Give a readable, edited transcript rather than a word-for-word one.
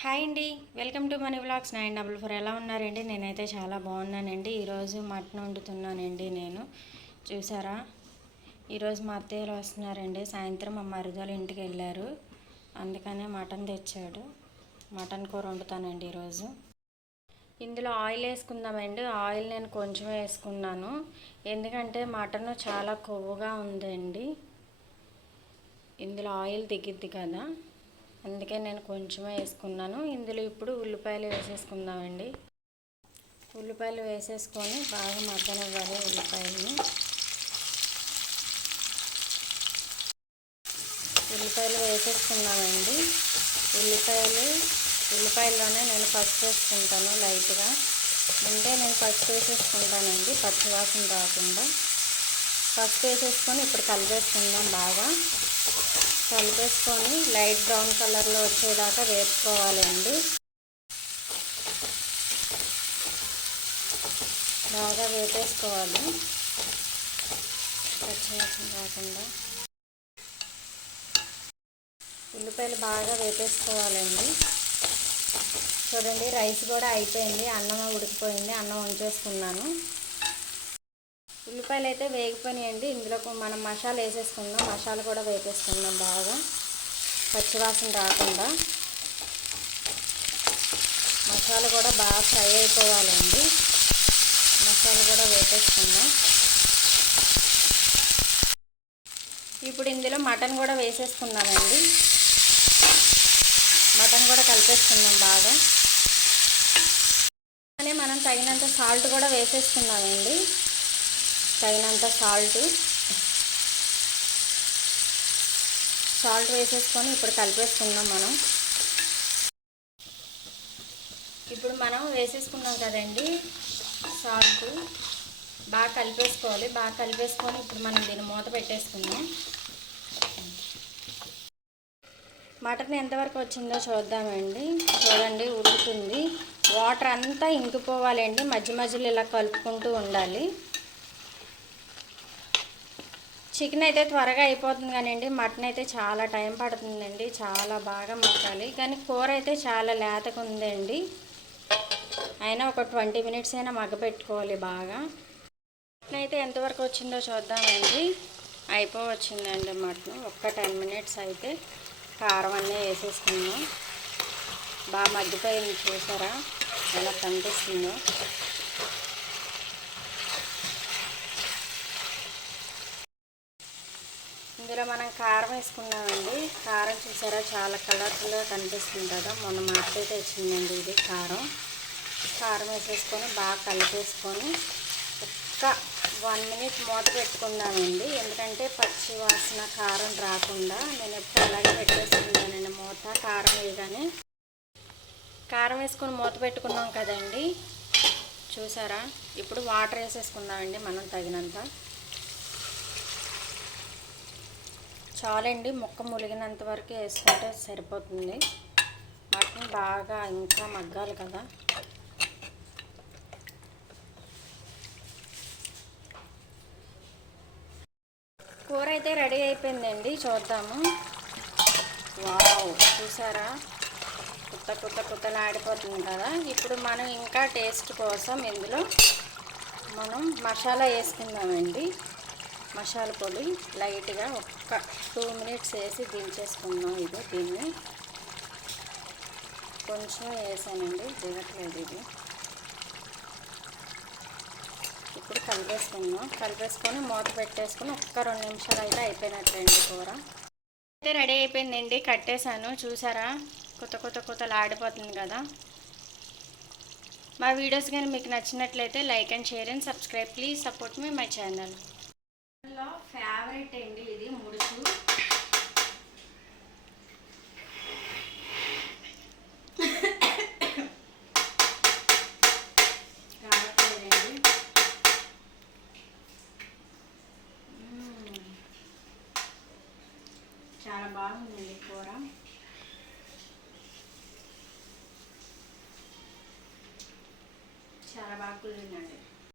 Hi అండి, welcome to money vlogs 944. ఎలా ఉన్నారండి? నేనైతే చాలా బాగున్నానండి. ఈరోజు మటన్ వండుతున్నానండి. నేను చూసారా, ఈరోజు మా అత్తయ్యలు వస్తున్నారండి. సాయంత్రం మా మరుదలు ఇంటికి వెళ్ళారు, అందుకనే మటన్ తెచ్చాడు. మటన్ కూర వండుతానండి ఈరోజు. ఇందులో ఆయిల్ వేసుకుందామండి. ఆయిల్ నేను కొంచెం వేసుకున్నాను, ఎందుకంటే మటన్ చాలా కొవ్వుగా ఉందండి. ఇందులో ఆయిల్ దిగిద్ది కదా, అందుకే నేను కొంచెమే వేసుకున్నాను. ఇందులో ఇప్పుడు ఉల్లిపాయలు వేసేసుకుందామండి. ఉల్లిపాయలు వేసేసుకొని బాగా మగ్గనివ్వాలి ఉల్లిపాయలు వేసేసుకున్నామండి. ఉల్లిపాయల్లోనే నేను పసుపు వేసుకుంటాను లైట్గా. ముందే నేను పసుపు వేసేసుకుంటానండి, పచ్చివాసన రాకుండా. పసుపు వేసేసుకొని ఇప్పుడు కలిపేసుకుందాం. బాగా కలిపేసుకొని లైట్ బ్రౌన్ కలర్లో వచ్చేదాకా వేపుకోవాలండి. బాగా వేపేసుకోవాలి, పచ్చివాసన రాకుండా. ఉల్లిపాయలు బాగా వేపేసుకోవాలండి. చూడండి, రైస్ కూడా అయిపోయింది, అన్నం ఉడికిపోయింది. అన్నం వంచేసుకున్నాను. ఉల్లిపాయలు అయితే వేగిపోయినాయండి. ఇందులో మనం మసాలా వేసేసుకుందాం. మసాలా కూడా వేపేసుకుందాం బాగా, పచ్చివాసన రాకుండా. మసాలా కూడా బాగా ఫ్రై అయిపోవాలండి. మసాలా కూడా వేపేసుకుందాం. ఇప్పుడు ఇందులో మటన్ కూడా వేసేసుకుందామండి. మటన్ కూడా కలిపేసుకుందాం బాగా. అలానే మనం తగినంత సాల్ట్ కూడా వేసేసుకుందామండి. తగినంత సాల్ట్ వేసేసుకొని ఇప్పుడు కలిపేసుకుందాం మనం. ఇప్పుడు మనం వేసేసుకున్నాం కదండి సాల్ట్, బాగా కలిపేసుకోవాలి. బాగా కలిపేసుకొని ఇప్పుడు మనం దీన్ని మూత పెట్టేసుకుందాం. మటన్ ఎంతవరకు వచ్చిందో చూద్దామండి. చూడండి, ఉడుకుతుంది. వాటర్ అంతా ఇంకిపోవాలండి. మధ్య మధ్యలో ఇలా కలుపుకుంటూ ఉండాలి. చికెన్ అయితే త్వరగా అయిపోతుంది కానివ్వండి, మటన్ అయితే చాలా టైం పడుతుందండి. చాలా బాగా మగ్గాలి. కానీ కూర అయితే చాలా లేతగా ఉందండి. అయినా ఒక 20 మినిట్స్ అయినా మగ్గపెట్టుకోవాలి బాగా. మటన్ అయితే ఎంతవరకు వచ్చిందో చూద్దామండి. అయిపోవచ్చిందండి మటన్. ఒక్క 10 మినిట్స్ అయితే కారం అన్నీ వేసేసుకుందాం. బాగా మగ్గిపోయింది, చూసారా ఎలా కనిపిస్తుందో. ఇందులో మనం కారం వేసుకున్నామండి. కారం చూసారా చాలా కలర్ఫుల్గా కనిపిస్తుంది కదా. మొన్న మా అత్తయ్య తెచ్చిందండి ఇది కారం. కారం వేసేసుకొని బాగా కలిపేసుకొని ఒక్క 1 మినిట్ మూత పెట్టుకుందామండి. ఎందుకంటే పచ్చి వాసన కారం రాకుండా. నేను ఎప్పుడు అలాగే పెట్టేసుకున్నానండి మూత. కారం వేయగానే కారం వేసుకొని మూత పెట్టుకున్నాం కదండి, చూసారా. ఇప్పుడు వాటర్ వేసేసుకుందామండి మనం తగినంత. చాలండి, ముక్క ములిగినంత వరకు వేసుకుంటే సరిపోతుంది. మటన్ బాగా ఇంకా మగ్గాలి కదా. కూర అయితే రెడీ అయిపోయిందండి, చూద్దాము. వావ్, చూసారా కుత్తలాడిపోతుంది కదా. ఇప్పుడు మనం ఇంకా టేస్ట్ కోసం ఇందులో మనం మసాలా వేసుకుందామండి. మసాలా పొడి లైట్గా ఒక్క 2 మినిట్స్ వేసి దించేసుకుందాం. దీన్ని కొంచెం వేసానండి, దిగట్లేదు ఇది. ఇప్పుడు కలిపేసుకొని మూత పెట్టేసుకొని ఒక్క 2 నిమిషాలు అయితే అయిపోయినట్లండి కూర. అయితే రెడీ అయిపోయిందండి, కట్టేశాను. చూసారా కుత్తలాడిపోతుంది కదా. మా వీడియోస్ కానీ మీకు నచ్చినట్లయితే like and share and subscribe. Please support me my channel. Favourite అండి ఇది ముడుచు. చాలా బాగుందండి కూర. చాలా బాగా కుదిరిందండి.